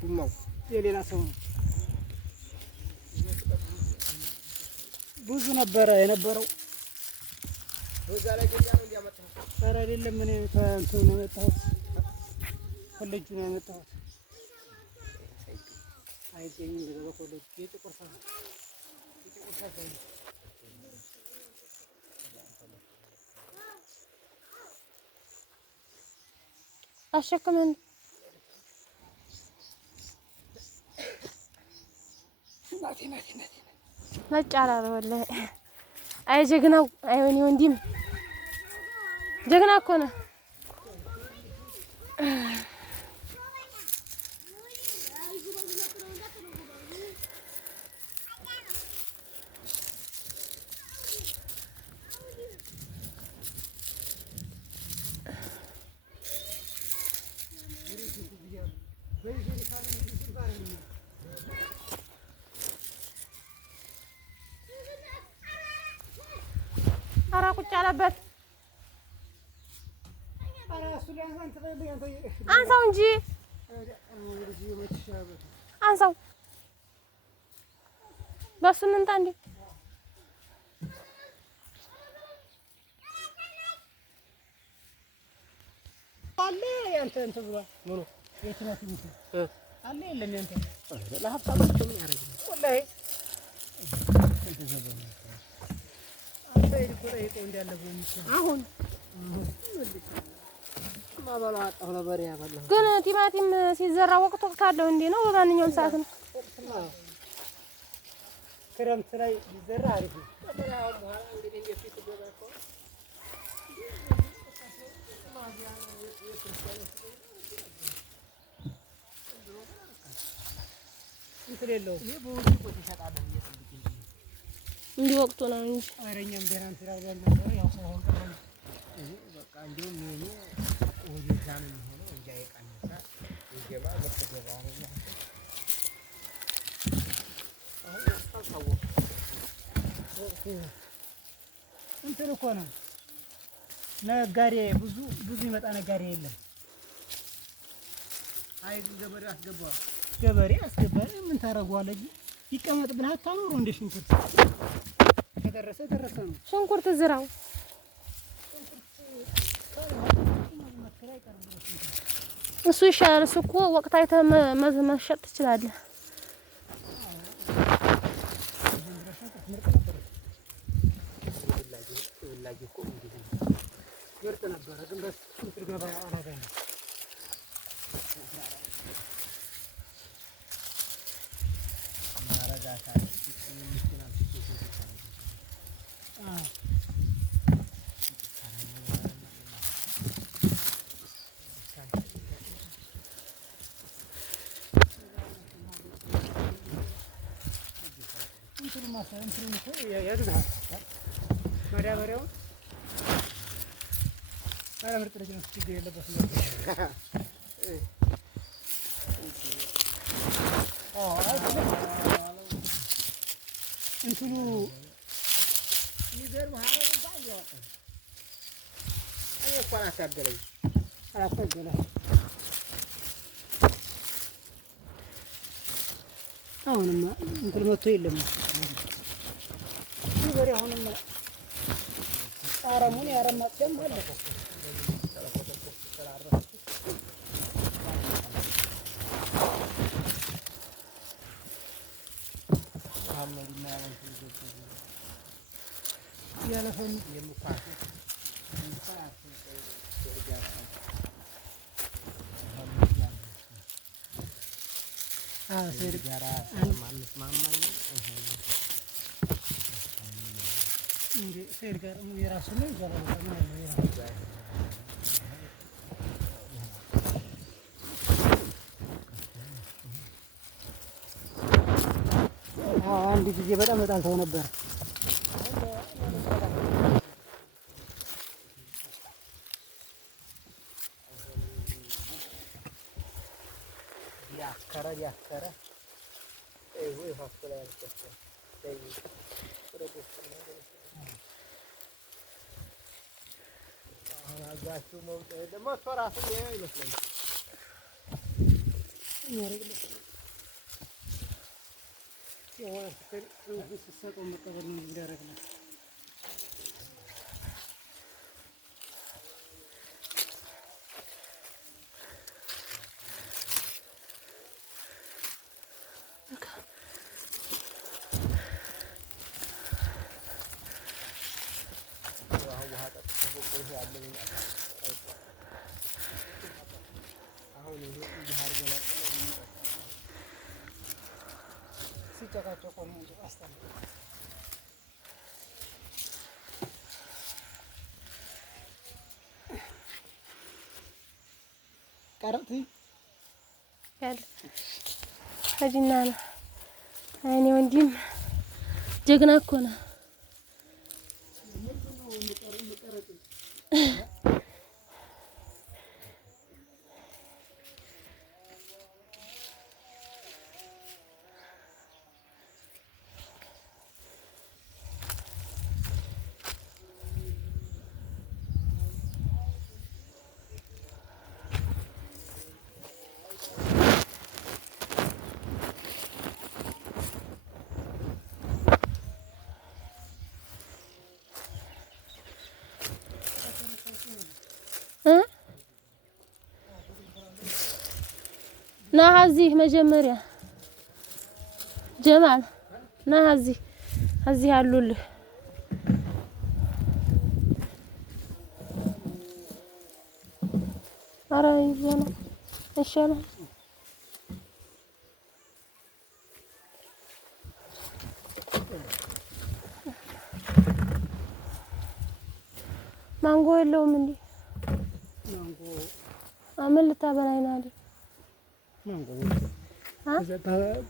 ቡማው የሌላ ሰው ነው። ብዙ ነበረ የነበረው በዛ ላይ ገኛ ነው እንዲያመጣው ኧረ አይደለም እኔ እንትን ነው የመጣሁት ኮሌጅ ነው የመጣሁት አይገኝም እንደው ኮሌጅ የጥቁር ሰው አሸክመን ነጭ አላለ ወላሂ። አይ ጀግናው አይ ወኔ ወንድም ጀግና እኮ ነው። ኧረ ቁጭ አለበት አንሳው እንጂ አንሳው በሱ እንንጣ እንዴ አለ ያንተ እንትን ብሏል ኖሮ የትናት እንትን አለ የለም ያንተ ለሀብታም ምን ያረግ ወላሂ ተዘበነ አንተ ይቆረጥ እንዳለ አሁን ማባላ አጣው ነበር ያባለው ግን ቲማቲም ሲዘራ ወቅት አለው እንዴ ነው በማንኛውም ሰዓት ነው ክረምት ላይ ይዘራ አሪፍ ነው ተበላው በኋላ እንግዲህ የፊት ገባኮ እንትን የለውም ይሄ በውጭ ቆጥ ይሸጣል እንዲህ ወቅቱ ነው እንጂ አረኛም ደራን ስራው ነበር ያው ሳይሆን ቀረኝ በቃ እንደውም ይሄ ወዲህ ጋር ነው የሚሆነው እንጃ የቀነሰ ይገባ ለተገባ አረኛ አሁን ያስታውቀው እንትን እኮ ነው ነጋዴ ብዙ ይመጣ ነጋዴ የለም አይ ገበሬው አስገባው ገበሬ አስገባል ምን ታረጋዋለህ ይቀመጥ ብለህ አታኖሩ እንደ ሽንኩርት ከደረሰ ደረሰ ነው ሽንኩርት ዝራው እሱ ይሻላል እሱ እኮ ወቅት አይተህ መሸጥ ትችላለህ ምርጥ ነበረ ግን በስንት ገበያ አላገኘም እንትኑ እኮ ያግዛል ማዳበሪያውን ኧረ ምርጥ ልጅ ነው ችግር የለበትም እንትኑ ይገርምህ አረብ ባይወጣ እኔ እኮ አላሳገለኝ አሁንማ እንትን መጥቶ የለም ይበሬ አሁንማ አረሙን ያረማጥም አለ ያለፈን የሙካቱ ሰይድ ጋራ ማንስ ማማኝ እንዴ ሰይድ ጋር የራሱ ነው ይገባል ማለት ነው አንድ ጊዜ በጣም ተጣልተው ነበር ያከረ ወይ ሆስፒታል ያልከሰ አሁን አጋቹ ነው ደግሞ ሶራሱ ይመስለኛል ሲጨቃጨቁ ነው እንጂ አስተን ቀረጥ ያለ ሀጂና ነው። አይኔ ወንድም ጀግና እኮ ነው። ና እዚህ መጀመሪያ ጀማል ና እዚህ አሉልህ። ኧረ ይዘና ይሻላል። ማንጎ የለውም እንዴ? ማንጎ አመል ልታበላኝ ነው አይደል? ማንጎ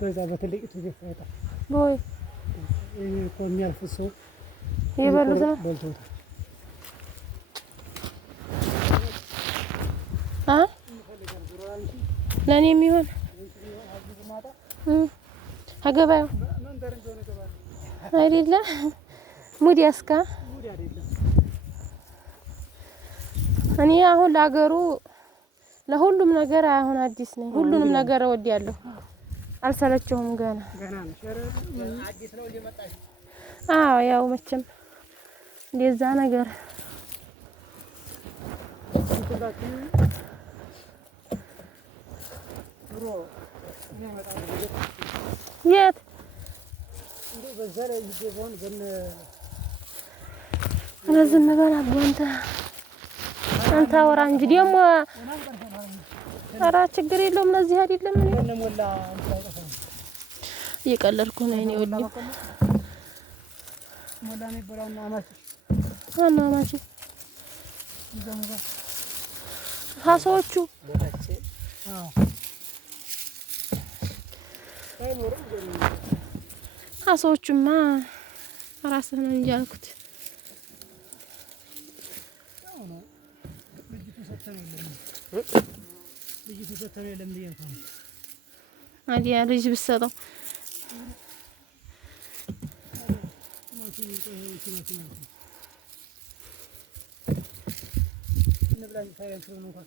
በዛ በትልቂቱ ይፈጣ ቦይ እኮ የሚያልፍ ሰው የበሉት ነው በልቶታል። ለኔ የሚሆን አገባው አይደለ? ሙድ ያስካ እኔ አሁን ለሀገሩ ለሁሉም ነገር አሁን አዲስ ነኝ። ሁሉንም ነገር እወዳለሁ። አልሰለቸውም ገና አዲስ ነው እንደመጣሽ። አዎ ያው መቼም እንደዛ ነገር የት ዝም በል አቦ አንተ አወራ እንጂ ደግሞ ኧረ ችግር የለውም። ለዚህ አይደለም እኔ እየቀለድኩ ነው። እኔ ወዲ ሞላ ነው ይበላና አማች አማች ሀሶቹ ሀሶቹማ ራስህ ነው እንጂ አልኩት። ልጅ ተሰተረ የለም ልየንኩ አዲያ ልጅ ብትሰጠው ነብላኝ ሳይንስ ነው እንኳን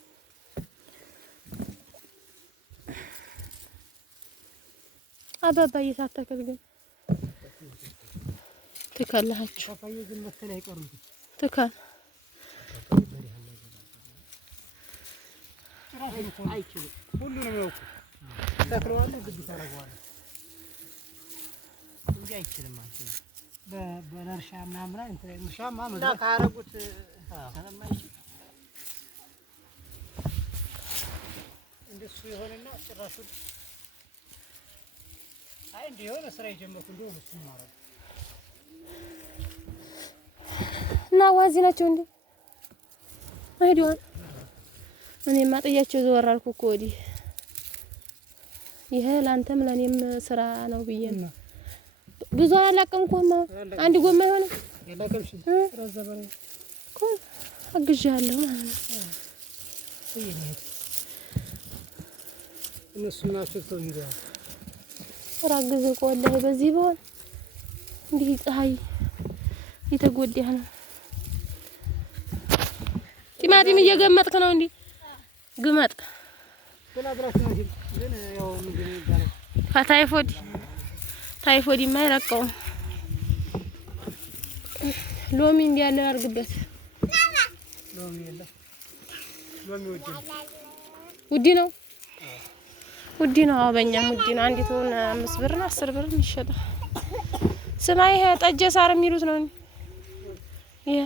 አባባ እየታተከል ግን ትካላችሁ ፓፓዬ ግን መሰለኝ አይቀርም ትካል አይችልም። ሁሉንም ነው ተክለዋል ግድ ታረጋዋለህ እንጂ አይችልም ማለት ነው። በእርሻና ምናምን እንትን እርሻማ መዝራት ካረጉት ስለማይችል እንደሱ የሆነና ጭራሹን አይ እንደ የሆነ ስራ የጀመርኩ እንደው እሱ ማረግ እና ዋዚ ናቸው እንዴ አይዲዋን እኔማ ጥያቸው ዘወር አልኩ እኮ ወዲህ ይሄ ላንተም ለኔም ስራ ነው ብዬ ነው። ብዙ አላቀምኩም። አንድ ጎማ ይሆነ ያላቀምሽ ረዘበረ እኮ አግዣለሁ ማለት ነው። እነሱ ናቸው ሰው ይላል ራግዘ ቆላህ በዚህ በሆነ እንዲህ ፀሐይ የተጎዳህ ነው። ቲማቲም እየገመጥክ ነው እንዴ? ግመጥ ብላ ብላችሁ ነው ግን ያው ምንድን ነው የሚባለው ታይፎድማ አይለቀውም። ሎሚ እንዲህ ያለ አድርግበት። ሎሚ የለም። ሎሚ ውድ ነው። ውድ ነው። አዎ በእኛም ውድ ነው። አንዲቱን 5 ብር ነው 10 ብር ይሸጣል። ስማ ይሄ ጠጀ ሳር የሚሉት ነው። ይሄ